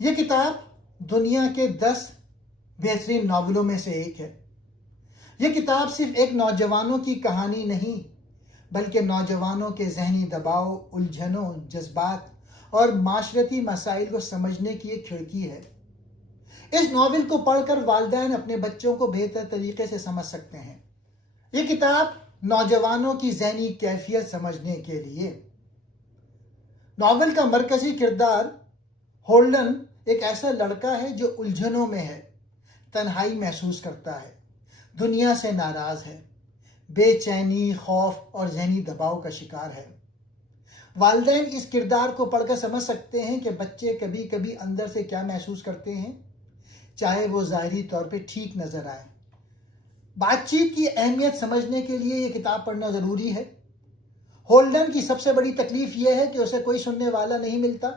یہ کتاب دنیا کے 10 بہترین ناولوں میں سے ایک ہے۔ یہ کتاب صرف ایک نوجوانوں کی کہانی نہیں بلکہ نوجوانوں کے ذہنی دباؤ، الجھنوں، جذبات اور معاشرتی مسائل کو سمجھنے کی ایک کھڑکی ہے۔ اس ناول کو پڑھ کر والدین اپنے بچوں کو بہتر طریقے سے سمجھ سکتے ہیں۔ یہ کتاب نوجوانوں کی ذہنی کیفیت سمجھنے کے لیے۔ ناول کا مرکزی کردار ہولڈن ایک ایسا لڑکا ہے جو الجھنوں میں ہے، تنہائی محسوس کرتا ہے، دنیا سے ناراض ہے، بے چینی، خوف اور ذہنی دباؤ کا شکار ہے۔ والدین اس کردار کو پڑھ کر سمجھ سکتے ہیں کہ بچے کبھی کبھی اندر سے کیا محسوس کرتے ہیں، چاہے وہ ظاہری طور پہ ٹھیک نظر آئے۔ بات چیت کی اہمیت سمجھنے کے لیے یہ کتاب پڑھنا ضروری ہے۔ ہولڈن کی سب سے بڑی تکلیف یہ ہے کہ اسے کوئی سننے والا نہیں ملتا۔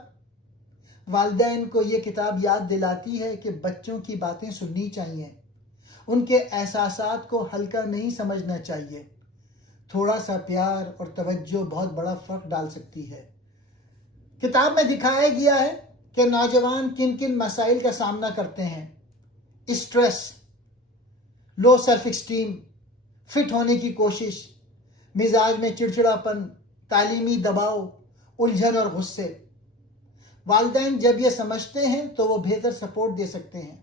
والدین کو یہ کتاب یاد دلاتی ہے کہ بچوں کی باتیں سننی چاہیے، ان کے احساسات کو ہلکا نہیں سمجھنا چاہیے۔ تھوڑا سا پیار اور توجہ بہت بڑا فرق ڈال سکتی ہے۔ کتاب میں دکھایا گیا ہے کہ نوجوان کن کن مسائل کا سامنا کرتے ہیں: stress, low self esteem, fit ہونے کی کوشش، مزاج میں چڑچڑاپن، تعلیمی دباؤ، الجھن اور غصے۔ والدین جب یہ سمجھتے ہیں تو وہ بہتر سپورٹ دے سکتے ہیں۔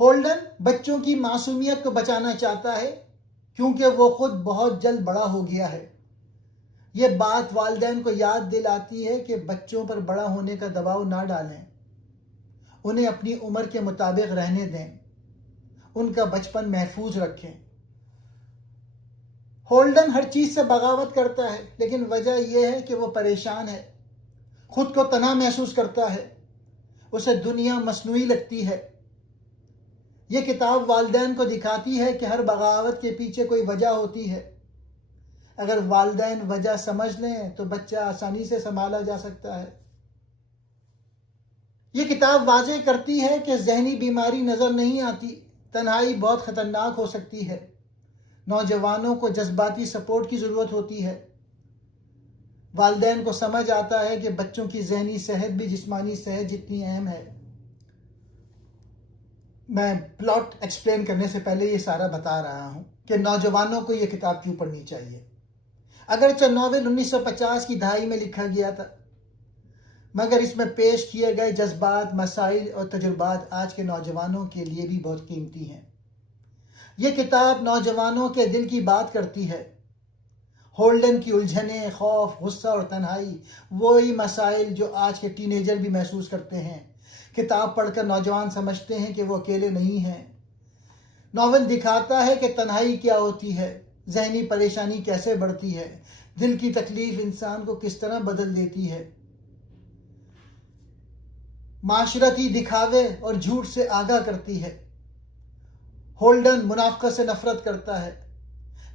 ہولڈن بچوں کی معصومیت کو بچانا چاہتا ہے کیونکہ وہ خود بہت جلد بڑا ہو گیا ہے۔ یہ بات والدین کو یاد دلاتی ہے کہ بچوں پر بڑا ہونے کا دباؤ نہ ڈالیں، انہیں اپنی عمر کے مطابق رہنے دیں، ان کا بچپن محفوظ رکھیں۔ ہولڈن ہر چیز سے بغاوت کرتا ہے لیکن وجہ یہ ہے کہ وہ پریشان ہے، خود کو تنہا محسوس کرتا ہے، اسے دنیا مصنوعی لگتی ہے۔ یہ کتاب والدین کو دکھاتی ہے کہ ہر بغاوت کے پیچھے کوئی وجہ ہوتی ہے۔ اگر والدین وجہ سمجھ لیں تو بچہ آسانی سے سنبھالا جا سکتا ہے۔ یہ کتاب واضح کرتی ہے کہ ذہنی بیماری نظر نہیں آتی، تنہائی بہت خطرناک ہو سکتی ہے۔ نوجوانوں کو جذباتی سپورٹ کی ضرورت ہوتی ہے۔ والدین کو سمجھ آتا ہے کہ بچوں کی ذہنی صحت بھی جسمانی صحت جتنی اہم ہے۔ میں پلاٹ ایکسپلین کرنے سے پہلے یہ سارا بتا رہا ہوں کہ نوجوانوں کو یہ کتاب کیوں پڑھنی چاہیے۔ اگرچہ ناول 1950 کی دہائی میں لکھا گیا تھا، مگر اس میں پیش کیے گئے جذبات، مسائل اور تجربات آج کے نوجوانوں کے لیے بھی بہت قیمتی ہیں۔ یہ کتاب نوجوانوں کے دل کی بات کرتی ہے۔ ہولڈن کی الجھنیں، خوف، غصہ اور تنہائی وہی مسائل جو آج کے ٹین ایجر بھی محسوس کرتے ہیں۔ کتاب پڑھ کر نوجوان سمجھتے ہیں کہ وہ اکیلے نہیں ہیں۔ ناول دکھاتا ہے کہ تنہائی کیا ہوتی ہے، ذہنی پریشانی کیسے بڑھتی ہے، دل کی تکلیف انسان کو کس طرح بدل دیتی ہے۔ معاشرتی دکھاوے اور جھوٹ سے آگاہ کرتی ہے۔ ہولڈن منافقت سے نفرت کرتا ہے۔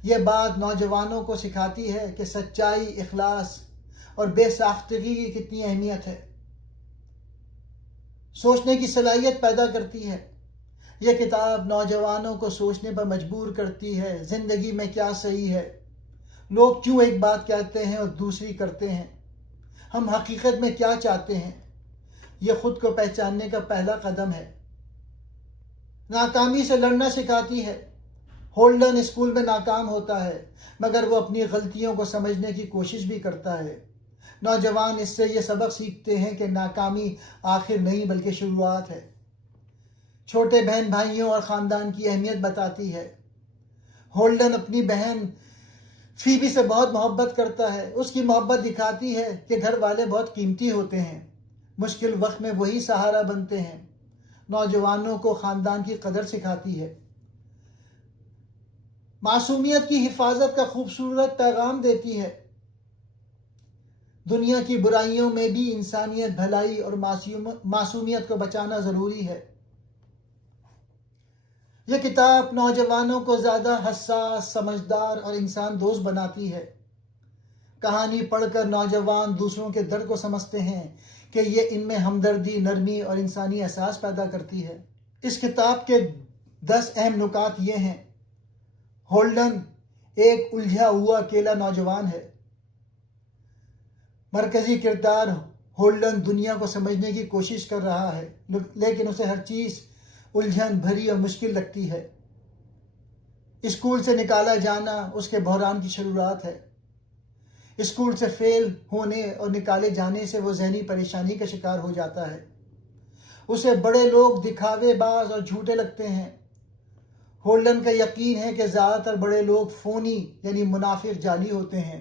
یہ بات نوجوانوں کو سکھاتی ہے کہ سچائی، اخلاص اور بے ساختگی کی کتنی اہمیت ہے۔ سوچنے کی صلاحیت پیدا کرتی ہے۔ یہ کتاب نوجوانوں کو سوچنے پر مجبور کرتی ہے، زندگی میں کیا صحیح ہے، لوگ کیوں ایک بات کہتے ہیں اور دوسری کرتے ہیں، ہم حقیقت میں کیا چاہتے ہیں۔ یہ خود کو پہچاننے کا پہلا قدم ہے۔ ناکامی سے لڑنا سکھاتی ہے۔ ہولڈن اسکول میں ناکام ہوتا ہے مگر وہ اپنی غلطیوں کو سمجھنے کی کوشش بھی کرتا ہے۔ نوجوان اس سے یہ سبق سیکھتے ہیں کہ ناکامی آخر نہیں بلکہ شروعات ہے۔ چھوٹے بہن بھائیوں اور خاندان کی اہمیت بتاتی ہے۔ ہولڈن اپنی بہن فیبی سے بہت محبت کرتا ہے۔ اس کی محبت دکھاتی ہے کہ گھر والے بہت قیمتی ہوتے ہیں، مشکل وقت میں وہی سہارا بنتے ہیں۔ نوجوانوں کو خاندان کی قدر سکھاتی ہے۔ معصومیت کی حفاظت کا خوبصورت پیغام دیتی ہے۔ دنیا کی برائیوں میں بھی انسانیت، بھلائی اور معصومیت کو بچانا ضروری ہے۔ یہ کتاب نوجوانوں کو زیادہ حساس، سمجھدار اور انسان دوست بناتی ہے۔ کہانی پڑھ کر نوجوان دوسروں کے درد کو سمجھتے ہیں کہ یہ ان میں ہمدردی، نرمی اور انسانی احساس پیدا کرتی ہے۔ اس کتاب کے 10 اہم نکات یہ ہیں: ہولڈن ایک الجھا ہوا اکیلا نوجوان ہے۔ مرکزی کردار ہولڈن دنیا کو سمجھنے کی کوشش کر رہا ہے، لیکن اسے ہر چیز الجھن بھری اور مشکل لگتی ہے۔ اسکول سے نکالا جانا اس کے بحران کی شروعات ہے۔ اسکول سے فیل ہونے اور نکالے جانے سے وہ ذہنی پریشانی کا شکار ہو جاتا ہے۔ اسے بڑے لوگ دکھاوے باز اور جھوٹے لگتے ہیں۔ ہولڈن کا یقین ہے کہ زیادہ تر بڑے لوگ فونی یعنی منافق جعلی ہوتے ہیں۔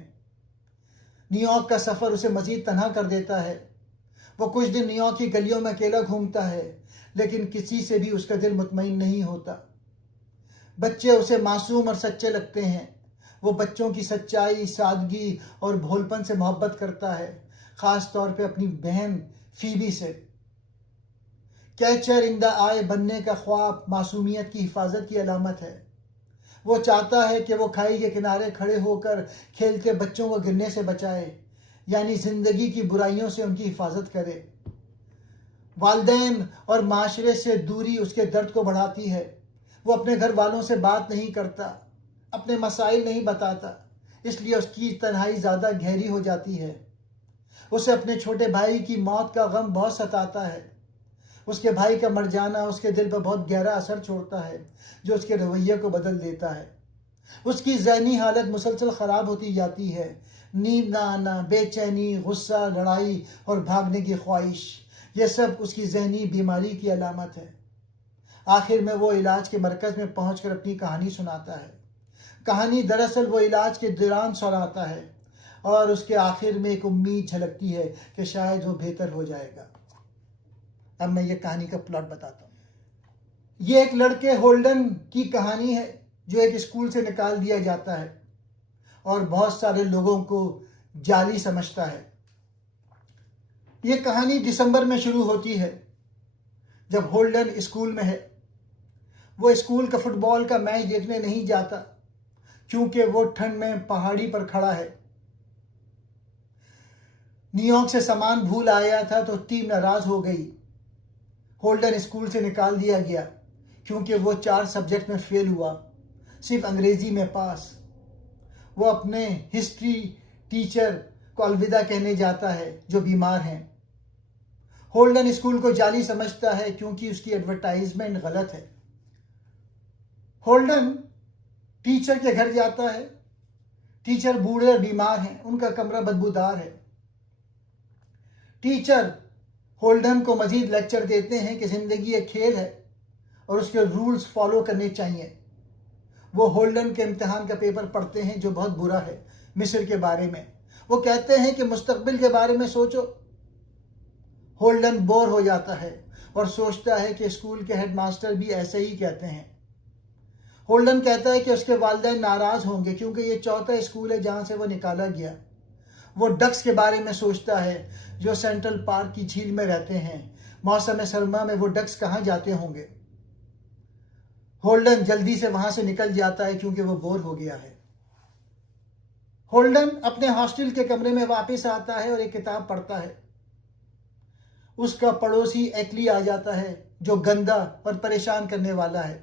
نیو یارک کا سفر اسے مزید تنہا کر دیتا ہے۔ وہ کچھ دن نیو یارک کی گلیوں میں اکیلا گھومتا ہے، لیکن کسی سے بھی اس کا دل مطمئن نہیں ہوتا۔ بچے اسے معصوم اور سچے لگتے ہیں۔ وہ بچوں کی سچائی، سادگی اور بھولپن سے محبت کرتا ہے، خاص طور پہ اپنی بہن فیبی سے۔ کیچر ان دا آئی بننے کا خواب معصومیت کی حفاظت کی علامت ہے۔ وہ چاہتا ہے کہ وہ کھائی کے کنارے کھڑے ہو کر کھیلتے بچوں کو گرنے سے بچائے، یعنی زندگی کی برائیوں سے ان کی حفاظت کرے۔ والدین اور معاشرے سے دوری اس کے درد کو بڑھاتی ہے۔ وہ اپنے گھر والوں سے بات نہیں کرتا، اپنے مسائل نہیں بتاتا، اس لیے اس کی تنہائی زیادہ گہری ہو جاتی ہے۔ اسے اپنے چھوٹے بھائی کی موت کا غم بہت ستاتا ہے۔ اس کے بھائی کا مر جانا اس کے دل پر بہت گہرا اثر چھوڑتا ہے، جو اس کے رویے کو بدل دیتا ہے۔ اس کی ذہنی حالت مسلسل خراب ہوتی جاتی ہے۔ نیند نہ آنا، بے چینی، غصہ، لڑائی اور بھاگنے کی خواہش، یہ سب اس کی ذہنی بیماری کی علامت ہے۔ آخر میں وہ علاج کے مرکز میں پہنچ کر اپنی کہانی سناتا ہے۔ کہانی دراصل وہ علاج کے دوران سناتا ہے، اور اس کے آخر میں ایک امید جھلکتی ہے کہ شاید وہ بہتر ہو جائے گا۔ اب میں یہ کہانی کا پلاٹ بتاتا ہوں۔ یہ ایک لڑکے ہولڈن کی کہانی ہے جو ایک اسکول سے نکال دیا جاتا ہے اور بہت سارے لوگوں کو جعلی سمجھتا ہے۔ یہ کہانی دسمبر میں شروع ہوتی ہے، جب ہولڈن اسکول میں ہے۔ وہ اسکول کا فٹ بال کا میچ دیکھنے نہیں جاتا کیونکہ وہ ٹھنڈ میں پہاڑی پر کھڑا ہے۔ نیو یارک سے سامان بھول آیا تھا تو ٹیم ناراض ہو گئی۔ ہولڈن اسکول سے نکال دیا گیا کیونکہ وہ 4 سبجیکٹ میں فیل ہوا، صرف انگریزی میں پاس۔ وہ اپنے ہسٹری ٹیچر کو الوداع کہنے جاتا ہے جو بیمار ہیں۔ ہولڈن اسکول کو جعلی سمجھتا ہے کیونکہ اس کی ایڈورٹائزمنٹ غلط ہے۔ ہولڈن ٹیچر کے گھر جاتا ہے۔ ٹیچر بوڑھے اور بیمار ہیں، ان کا کمرہ بدبودار ہے۔ ٹیچر ہولڈن کو مزید لیکچر دیتے ہیں کہ زندگی ایک کھیل ہے اور اس کے رولز فالو کرنے چاہیے۔ وہ ہولڈن کے امتحان کا پیپر پڑھتے ہیں جو بہت برا ہے، مصر کے بارے میں۔ وہ کہتے ہیں کہ مستقبل کے بارے میں سوچو۔ ہولڈن بور ہو جاتا ہے اور سوچتا ہے کہ اسکول کے ہیڈ ماسٹر بھی ایسے ہی کہتے ہیں۔ ہولڈن کہتا ہے کہ اس کے والدین ناراض ہوں گے کیونکہ یہ چوتھا اسکول ہے جہاں سے وہ نکالا گیا۔ وہ ڈکس کے بارے میں سوچتا ہے جو سینٹرل پارک کی جھیل میں رہتے ہیں۔ موسم سرما میں وہ ڈکس کہاں جاتے ہوں گے؟ ہولڈن جلدی سے وہاں سے نکل جاتا ہے کیونکہ وہ بور ہو گیا ہے۔ ہولڈن اپنے ہاسٹل کے کمرے میں واپس آتا ہے اور ایک کتاب پڑھتا ہے۔ اس کا پڑوسی ایکلی آ جاتا ہے جو گندا اور پریشان کرنے والا ہے۔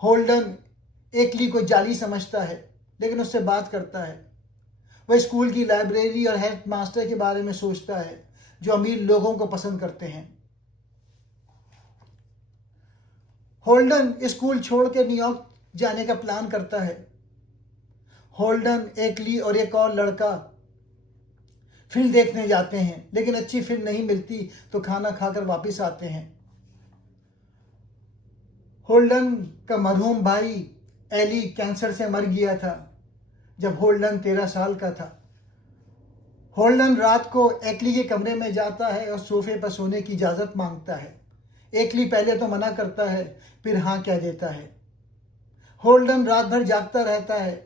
ہولڈن ایکلی کو جعلی سمجھتا ہے لیکن اس سے بات کرتا ہے۔ وہ اسکول کی لائبریری اور ہیڈ ماسٹر کے بارے میں سوچتا ہے جو امیر لوگوں کو پسند کرتے ہیں۔ ہولڈن اسکول چھوڑ کے نیو یارک جانے کا پلان کرتا ہے۔ ہولڈن، ایکلی اور ایک اور لڑکا فلم دیکھنے جاتے ہیں، لیکن اچھی فلم نہیں ملتی تو کھانا کھا کر واپس آتے ہیں۔ ہولڈن کا مرحوم بھائی ایلی کینسر سے مر گیا تھا جب ہولڈن 13 سال کا تھا۔ ہولڈن رات کو ایکلی کے کمرے میں جاتا ہے اور صوفے پر سونے کی اجازت مانگتا ہے۔ ایکلی پہلے تو منع کرتا ہے، پھر ہاں کہہ دیتا ہے۔ ہولڈن رات بھر جاگتا رہتا ہے،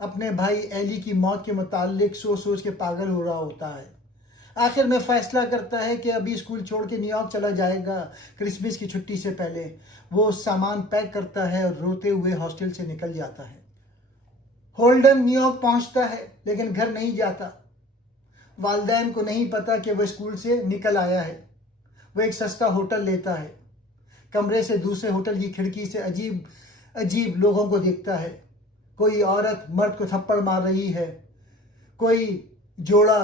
اپنے بھائی ایلی کی موت کے متعلق سوچ سوچ کے پاگل ہو رہا ہوتا ہے۔ آخر میں فیصلہ کرتا ہے کہ ابھی اسکول چھوڑ کے نیو یارک چلا جائے گا کرسمس کی چھٹی سے پہلے۔ وہ سامان پیک کرتا ہے اور روتے ہوئے ہاسٹل سے نکل جاتا ہے۔ ہولڈن نیو یارک پہنچتا ہے لیکن گھر نہیں جاتا۔ والدین کو نہیں پتا کہ وہ اسکول سے نکل آیا ہے۔ وہ ایک سستا ہوٹل لیتا ہے۔ کمرے سے دوسرے ہوٹل کی کھڑکی سے عجیب لوگوں کو دیکھتا ہے۔ کوئی عورت مرد کو تھپڑ مار رہی ہے، کوئی جوڑا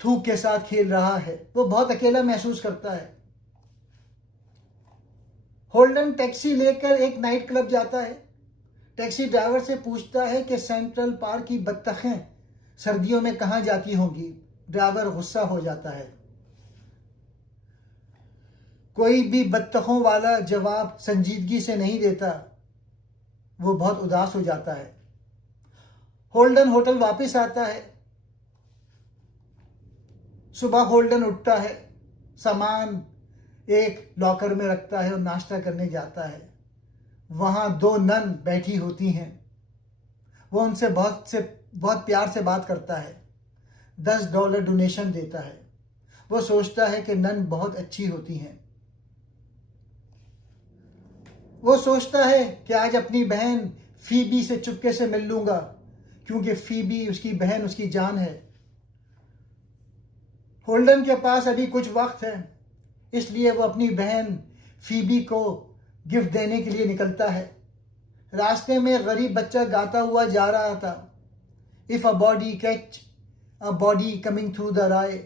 تھوک کے ساتھ کھیل رہا ہے. وہ بہت اکیلا محسوس کرتا ہے. ہولڈن ٹیکسی لے کر ایک نائٹ کلب جاتا ہے. ٹیکسی ڈرائیور سے پوچھتا ہے کہ سینٹرل پارک کی بطخیں سردیوں میں کہاں جاتی ہوں گی. ڈرائیور غصہ ہو جاتا ہے. کوئی بھی بطخوں والا جواب سنجیدگی سے نہیں دیتا. وہ بہت اداس ہو جاتا ہے. ہولڈن ہوٹل واپس آتا ہے. صبح ہولڈن اٹھتا ہے، سامان ایک لاکر میں رکھتا ہے اور ناشتہ کرنے جاتا ہے. وہاں 2 نن بیٹھی ہوتی ہیں. وہ ان سے بہت پیار سے بات کرتا ہے. $10 ڈونیشن دیتا ہے. وہ سوچتا ہے کہ نن بہت اچھی ہوتی ہیں. وہ سوچتا ہے کہ آج اپنی بہن فیبی سے چپکے سے مل لوں گا، کیونکہ فیبی اس کی بہن، اس کی جان ہے. ہولڈن کے پاس ابھی کچھ وقت ہے، اس لیے وہ اپنی بہن فیبی کو گفٹ دینے کے لیے نکلتا ہے. راستے میں غریب بچہ گاتا ہوا جا رہا تھا، "If a body catch a body coming through the rye."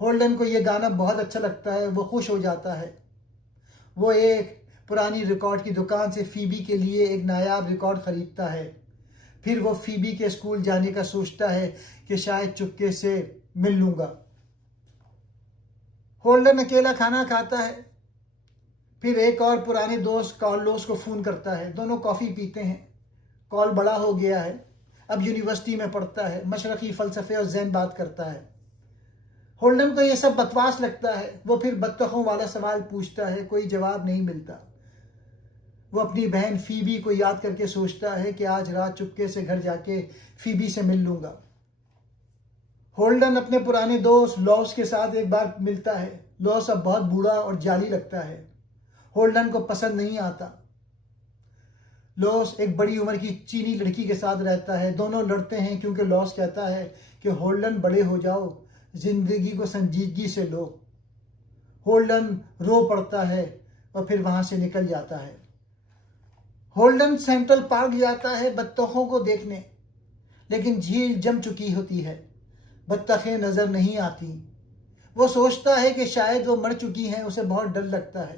ہولڈن کو یہ گانا بہت اچھا لگتا ہے. وہ خوش ہو جاتا ہے. وہ ایک پرانی ریکارڈ کی دکان سے فیبی کے لیے ایک نایاب ریکارڈ خریدتا ہے. پھر وہ فیبی کے اسکول جانے کا سوچتا ہے کہ شاید چپکے سے مل لوں گا. ہولڈن اکیلا کھانا کھاتا ہے. پھر ایک اور پرانے دوست کارلوس کو فون کرتا ہے. دونوں کافی پیتے ہیں. کال بڑا ہو گیا ہے، اب یونیورسٹی میں پڑھتا ہے، مشرقی فلسفے اور ذہن بات کرتا ہے. ہولڈن کو یہ سب بکواس لگتا ہے. وہ پھر بطخوں والا سوال پوچھتا ہے. کوئی جواب نہیں ملتا. وہ اپنی بہن فیبی کو یاد کر کے سوچتا ہے کہ آج رات چپکے سے گھر جا کے فیبی سے مل لوں گا. ہولڈن اپنے پرانے دوست لوس کے ساتھ ایک بار ملتا ہے. لوس اب بہت بوڑھا اور جعلی لگتا ہے. ہولڈن کو پسند نہیں آتا. لوس ایک بڑی عمر کی چینی لڑکی کے ساتھ رہتا ہے. دونوں لڑتے ہیں کیونکہ لوس کہتا ہے کہ ہولڈن بڑے ہو جاؤ، زندگی کو سنجیدگی سے لو. ہولڈن رو پڑتا ہے اور پھر وہاں سے نکل جاتا ہے. ہولڈن سینٹرل پارک جاتا ہے بطخوں کو دیکھنے، لیکن جھیل جم چکی ہوتی ہے. بطخیں نظر نہیں آتی. وہ سوچتا ہے کہ شاید وہ مر چکی ہیں. اسے بہت ڈر لگتا ہے.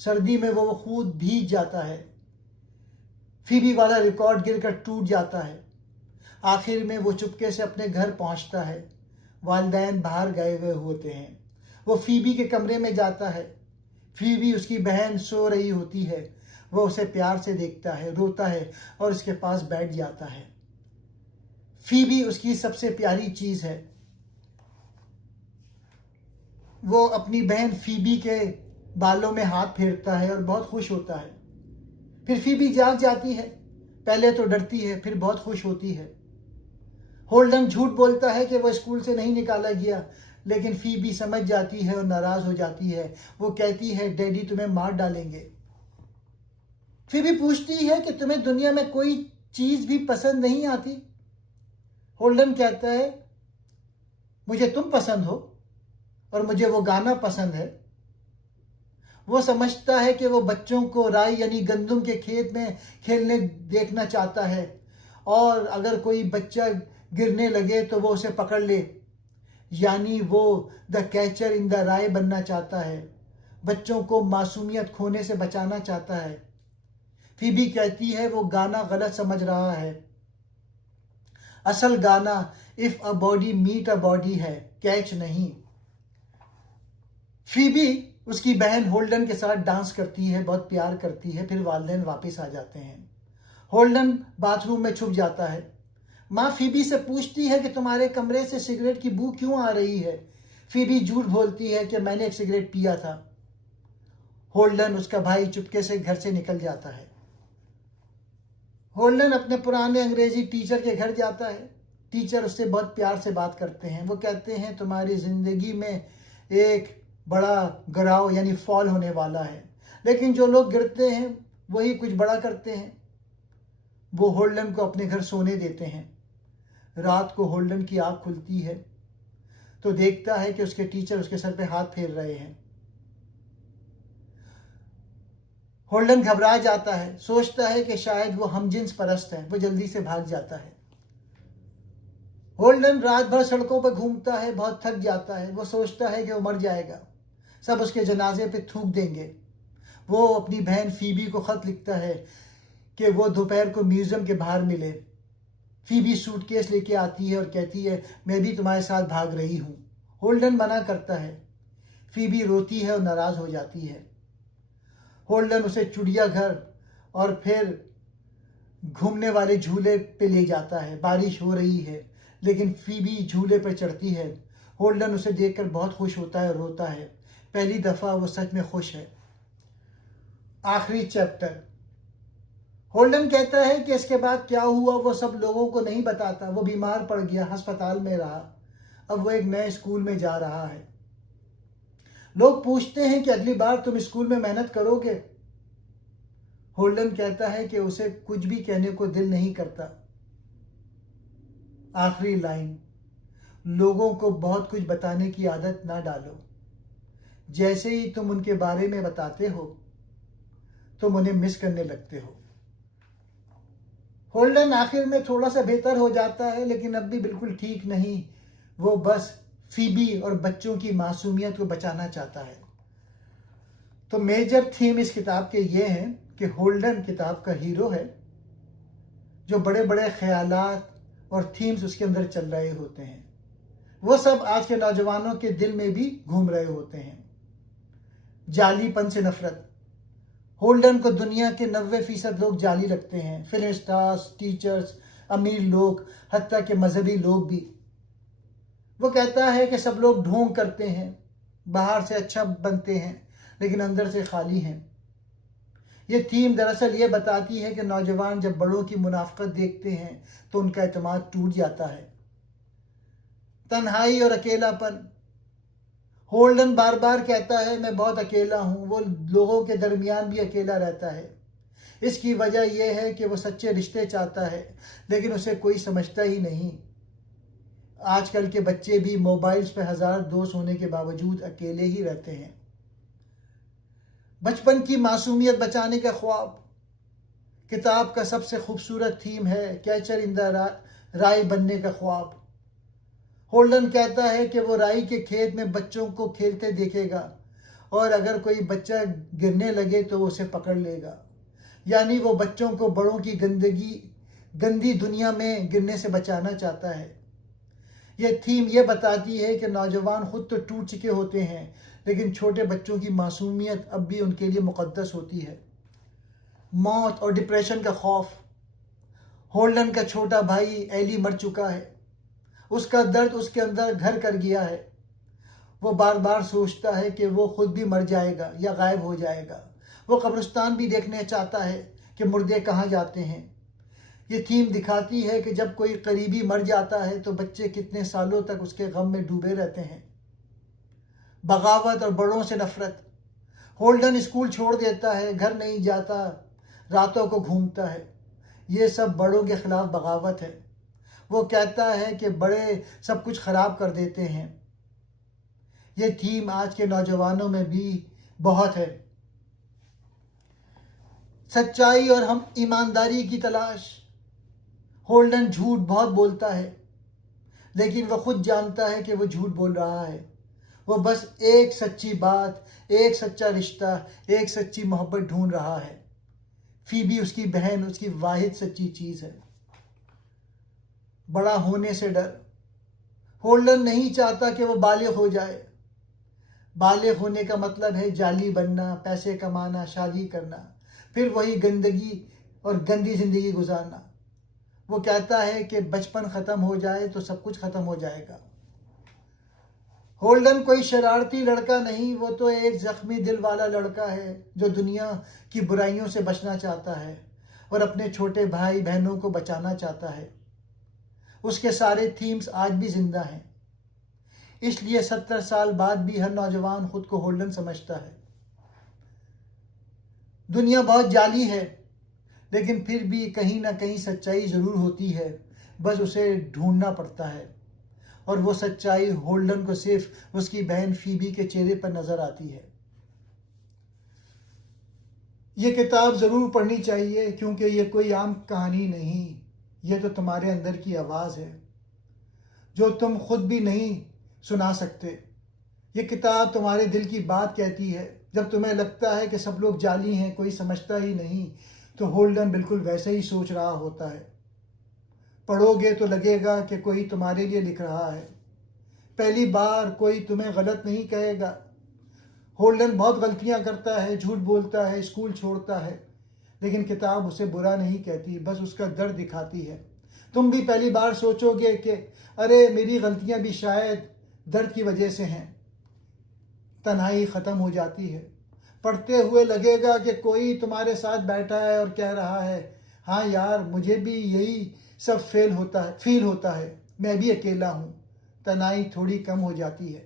سردی میں وہ خود بھیگ جاتا ہے. فیبی والا ریکارڈ گر کر ٹوٹ جاتا ہے. آخر میں وہ چپکے سے اپنے گھر پہنچتا ہے. والدین باہر گئے ہوئے ہوتے ہیں. وہ فیبی کے کمرے میں جاتا ہے. فیبی اس کی بہن سو رہی ہوتی ہے. وہ اسے پیار سے دیکھتا ہے، روتا ہے اور اس کے پاس بیٹھ جاتا ہے. فیبی اس کی سب سے پیاری چیز ہے. وہ اپنی بہن فیبی کے بالوں میں ہاتھ پھیرتا ہے اور بہت خوش ہوتا ہے. پھر فیبی جاگ جاتی ہے. پہلے تو ڈرتی ہے، پھر بہت خوش ہوتی ہے. ہولڈن جھوٹ بولتا ہے کہ وہ اسکول سے نہیں نکالا گیا، لیکن فیبی سمجھ جاتی ہے اور ناراض ہو جاتی ہے. وہ کہتی ہے ڈیڈی تمہیں مار ڈالیں گے. فیبی پوچھتی ہے کہ تمہیں دنیا میں کوئی چیز بھی پسند نہیں آتی؟ ہولڈن کہتا ہے مجھے تم پسند ہو اور مجھے وہ گانا پسند ہے. وہ سمجھتا ہے کہ وہ بچوں کو رائی یعنی گندم کے کھیت میں کھیلنے دیکھنا چاہتا ہے، اور اگر کوئی بچہ گرنے لگے تو وہ اسے پکڑ لے. یعنی وہ دا کیچر ان دا رائے بننا چاہتا ہے. بچوں کو معصومیت کھونے سے بچانا چاہتا ہے. فیبی کہتی ہے وہ گانا غلط سمجھ رہا ہے. اصل گانا if a body meet a body ہے، کیچ نہیں. فیبی اس کی بہن ہولڈن کے ساتھ ڈانس کرتی ہے، بہت پیار کرتی ہے. پھر والدین واپس آ جاتے ہیں. ہولڈن باتھ روم میں چھپ جاتا ہے. ماں فیبی سے پوچھتی ہے کہ تمہارے کمرے سے سگریٹ کی بو کیوں آ رہی ہے؟ فیبی جھوٹ بولتی ہے کہ میں نے ایک سگریٹ پیا تھا. ہولڈن اس کا بھائی چپکے سے گھر سے نکل جاتا ہے. ہولڈن اپنے پرانے انگریزی ٹیچر کے گھر جاتا ہے. ٹیچر اس سے بہت پیار سے بات کرتے ہیں. وہ کہتے ہیں تمہاری زندگی میں ایک بڑا گراؤ یعنی فال ہونے والا ہے، لیکن جو لوگ گرتے ہیں وہی کچھ بڑا کرتے ہیں. وہ ہولڈن کو اپنے گھر سونے دیتے ہیں. رات کو ہولڈن کی آنکھ کھلتی ہے تو دیکھتا ہے کہ اس کے ٹیچر اس کے سر پہ ہاتھ پھیر رہے ہیں. ہولڈن گھبرا جاتا ہے. سوچتا ہے کہ شاید وہ ہم جنس پرست ہیں. وہ جلدی سے بھاگ جاتا ہے. ہولڈن رات بھر سڑکوں پر گھومتا ہے، بہت تھک جاتا ہے، وہ سوچتا ہے کہ وہ مر جائے گا، سب اس کے جنازے پہ تھوک دیں گے۔ وہ اپنی بہن فیبی کو خط لکھتا ہے کہ وہ دوپہر کو میوزیم کے باہر ملے۔ فیبی سوٹ کیس لے کے آتی ہے اور کہتی ہے میں بھی تمہارے ساتھ بھاگ رہی ہوں۔ ہولڈن منع کرتا ہے، فیبی روتی ہے اور ناراض ہو جاتی ہے۔ ہولڈن اسے چڑیا گھر اور پھر گھومنے والے جھولے پہ لے جاتا ہے۔ بارش ہو رہی ہے لیکن فیبی جھولے پر چڑھتی ہے۔ ہولڈن اسے دیکھ کر بہت خوش ہوتا ہے اور روتا ہے، پہلی دفعہ وہ سچ میں خوش ہے۔ آخری چیپٹر۔ ہولڈن کہتا ہے کہ اس کے بعد کیا ہوا وہ سب لوگوں کو نہیں بتاتا۔ وہ بیمار پڑ گیا، ہسپتال میں رہا، اب وہ ایک نئے اسکول میں جا رہا ہے۔ لوگ پوچھتے ہیں کہ اگلی بار تم اسکول میں محنت کرو گے؟ ہولڈن کہتا ہے کہ اسے کچھ بھی کہنے کو دل نہیں کرتا۔ آخری لائن، لوگوں کو بہت کچھ بتانے کی عادت نہ ڈالو، جیسے ہی تم ان کے بارے میں بتاتے ہو تم انہیں مس کرنے لگتے ہو۔ ہولڈن آخر میں تھوڑا سا بہتر ہو جاتا ہے لیکن اب بھی بالکل ٹھیک نہیں، وہ بس فیبی اور بچوں کی معصومیت کو بچانا چاہتا ہے۔ تو میجر تھیم اس کتاب کے یہ ہیں کہ ہولڈن کتاب کا ہیرو ہے جو بڑے بڑے خیالات اور تھیمز اس کے اندر چل رہے ہوتے ہیں، وہ سب آج کے نوجوانوں کے دل میں بھی گھوم رہے ہوتے ہیں۔ جعلی پن سے نفرت۔ ہولڈن کو دنیا کے 90% لوگ جعلی لگتے ہیں، فلم سٹارز، ٹیچرز، امیر لوگ، حتیٰ کہ مذہبی لوگ بھی۔ وہ کہتا ہے کہ سب لوگ ڈھونگ کرتے ہیں، باہر سے اچھا بنتے ہیں لیکن اندر سے خالی ہیں۔ یہ تھیم دراصل یہ بتاتی ہے کہ نوجوان جب بڑوں کی منافقت دیکھتے ہیں تو ان کا اعتماد ٹوٹ جاتا ہے۔ تنہائی اور اکیلا پن۔ ہولڈن بار بار کہتا ہے میں بہت اکیلا ہوں، وہ لوگوں کے درمیان بھی اکیلا رہتا ہے۔ اس کی وجہ یہ ہے کہ وہ سچے رشتے چاہتا ہے لیکن اسے کوئی سمجھتا ہی نہیں۔ آج کل کے بچے بھی موبائلز پہ 1000 دوست ہونے کے باوجود اکیلے ہی رہتے ہیں۔ بچپن کی معصومیت بچانے کا خواب۔ کتاب کا سب سے خوبصورت تھیم ہے کیچر ان دا رائی بننے کا خواب۔ ہولڈن کہتا ہے کہ وہ رائی کے کھیت میں بچوں کو کھیلتے دیکھے گا اور اگر کوئی بچہ گرنے لگے تو وہ اسے پکڑ لے گا، یعنی وہ بچوں کو بڑوں کی گندی دنیا میں گرنے سے بچانا چاہتا ہے۔ یہ تھیم یہ بتاتی ہے کہ نوجوان خود تو ٹوٹ چکے ہوتے ہیں لیکن چھوٹے بچوں کی معصومیت اب بھی ان کے لیے مقدس ہوتی ہے۔ موت اور ڈپریشن کا خوف۔ ہولڈن کا چھوٹا بھائی ایلی مر چکا ہے، اس کا درد اس کے اندر گھر کر گیا ہے۔ وہ بار بار سوچتا ہے کہ وہ خود بھی مر جائے گا یا غائب ہو جائے گا۔ وہ قبرستان بھی دیکھنا چاہتا ہے کہ مردے کہاں جاتے ہیں۔ یہ تھیم دکھاتی ہے کہ جب کوئی قریبی مر جاتا ہے تو بچے کتنے سالوں تک اس کے غم میں ڈوبے رہتے ہیں۔ بغاوت اور بڑوں سے نفرت۔ ہولڈن اسکول چھوڑ دیتا ہے، گھر نہیں جاتا، راتوں کو گھومتا ہے۔ یہ سب بڑوں کے خلاف بغاوت ہے۔ وہ کہتا ہے کہ بڑے سب کچھ خراب کر دیتے ہیں۔ یہ تھیم آج کے نوجوانوں میں بھی بہت ہے۔ سچائی اور ہم ایمانداری کی تلاش۔ ہولڈن جھوٹ بہت بولتا ہے لیکن وہ خود جانتا ہے کہ وہ جھوٹ بول رہا ہے۔ وہ بس ایک سچی بات، ایک سچا رشتہ، ایک سچی محبت ڈھونڈ رہا ہے۔ فیبی اس کی بہن، اس کی واحد سچی چیز ہے۔ بڑا ہونے سے ڈر۔ ہولڈن نہیں چاہتا کہ وہ بالغ ہو جائے۔ بالغ ہونے کا مطلب ہے جعلی بننا، پیسے کمانا، شادی کرنا، پھر وہی گندگی اور گندی زندگی گزارنا۔ وہ کہتا ہے کہ بچپن ختم ہو جائے تو سب کچھ ختم ہو جائے گا۔ ہولڈن کوئی شرارتی لڑکا نہیں، وہ تو ایک زخمی دل والا لڑکا ہے جو دنیا کی برائیوں سے بچنا چاہتا ہے اور اپنے چھوٹے بھائی بہنوں کو بچانا چاہتا ہے۔ اس کے سارے تھیمز آج بھی زندہ ہیں، اس لیے 70 سال بعد بھی ہر نوجوان خود کو ہولڈن سمجھتا ہے۔ دنیا بہت جعلی ہے لیکن پھر بھی کہیں نہ کہیں سچائی ضرور ہوتی ہے، بس اسے ڈھونڈنا پڑتا ہے، اور وہ سچائی ہولڈن کو صرف اس کی بہن فیبی کے چہرے پر نظر آتی ہے۔ یہ کتاب ضرور پڑھنی چاہیے کیونکہ یہ کوئی عام کہانی نہیں، یہ تو تمہارے اندر کی آواز ہے۔ جو تم خود بھی نہیں سنا سکتے۔ یہ کتاب تمہارے دل کی بات کہتی ہے۔ جب تمہیں لگتا ہے کہ سب لوگ جعلی ہیں، کوئی سمجھتا ہی نہیں، تو ہولڈن بالکل ویسے ہی سوچ رہا ہوتا ہے۔ پڑھو گے تو لگے گا کہ کوئی تمہارے لیے لکھ رہا ہے۔ پہلی بار کوئی تمہیں غلط نہیں کہے گا۔ ہولڈن بہت غلطیاں کرتا ہے، جھوٹ بولتا ہے، اسکول چھوڑتا ہے، لیکن کتاب اسے برا نہیں کہتی، بس اس کا درد دکھاتی ہے۔ تم بھی پہلی بار سوچو گے کہ ارے میری غلطیاں بھی شاید درد کی وجہ سے ہیں۔ تنہائی ختم ہو جاتی ہے۔ پڑھتے ہوئے لگے گا کہ کوئی تمہارے ساتھ بیٹھا ہے اور کہہ رہا ہے، ہاں یار مجھے بھی یہی سب فیل ہوتا ہے، میں بھی اکیلا ہوں۔ تنہائی تھوڑی کم ہو جاتی ہے۔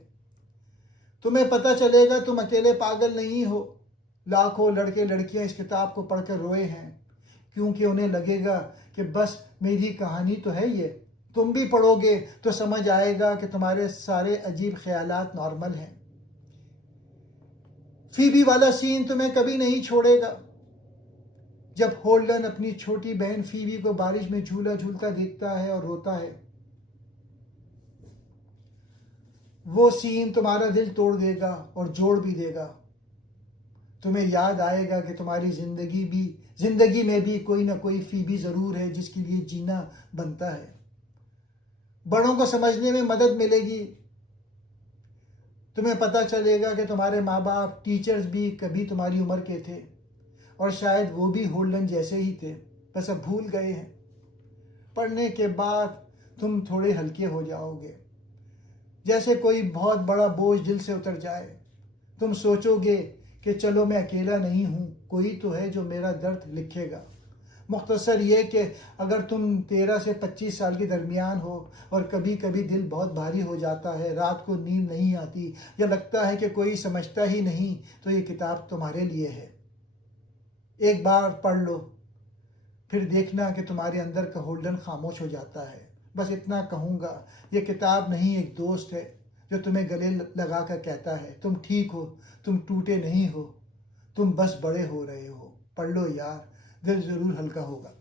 تمہیں پتہ چلے گا تم اکیلے پاگل نہیں ہو۔ لاکھوں لڑکے لڑکیاں اس کتاب کو پڑھ کر روئے ہیں، کیونکہ انہیں لگے گا کہ بس میری کہانی تو ہے یہ۔ تم بھی پڑھو گے تو سمجھ آئے گا کہ تمہارے سارے عجیب خیالات نارمل ہیں۔ فیبی والا سین تمہیں کبھی نہیں چھوڑے گا۔ جب ہولڈن اپنی چھوٹی بہن فیبی کو بارش میں جھولا جھولتا دیکھتا ہے اور روتا ہے، وہ سین تمہارا دل توڑ دے گا اور جوڑ بھی دے گا۔ تمہیں یاد آئے گا کہ تمہاری زندگی میں بھی کوئی نہ کوئی فیبی ضرور ہے جس کے لیے جینا بنتا ہے۔ بڑوں کو سمجھنے میں مدد ملے گی۔ تمہیں پتہ چلے گا کہ تمہارے ماں باپ ٹیچرز بھی کبھی تمہاری عمر کے تھے، اور شاید وہ بھی ہولڈن جیسے ہی تھے، بس اب بھول گئے ہیں۔ پڑھنے کے بعد تم تھوڑے ہلکے ہو جاؤ گے، جیسے کوئی بہت بڑا بوجھ دل سے اتر جائے۔ تم سوچو گے کہ چلو میں اکیلا نہیں ہوں، کوئی تو ہے جو میرا درد لکھے گا۔ مختصر یہ کہ اگر تم 13 سے 25 سال کے درمیان ہو اور کبھی کبھی دل بہت بھاری ہو جاتا ہے، رات کو نیند نہیں آتی، یا لگتا ہے کہ کوئی سمجھتا ہی نہیں، تو یہ کتاب تمہارے لیے ہے۔ ایک بار پڑھ لو، پھر دیکھنا کہ تمہارے اندر کا ہولڈن خاموش ہو جاتا ہے۔ بس اتنا کہوں گا، یہ کتاب نہیں، ایک دوست ہے جو تمہیں گلے لگا کر کہتا ہے تم ٹھیک ہو، تم ٹوٹے نہیں ہو، تم بس بڑے ہو رہے ہو۔ پڑھ لو یار، دل ضرور ہلکا ہوگا۔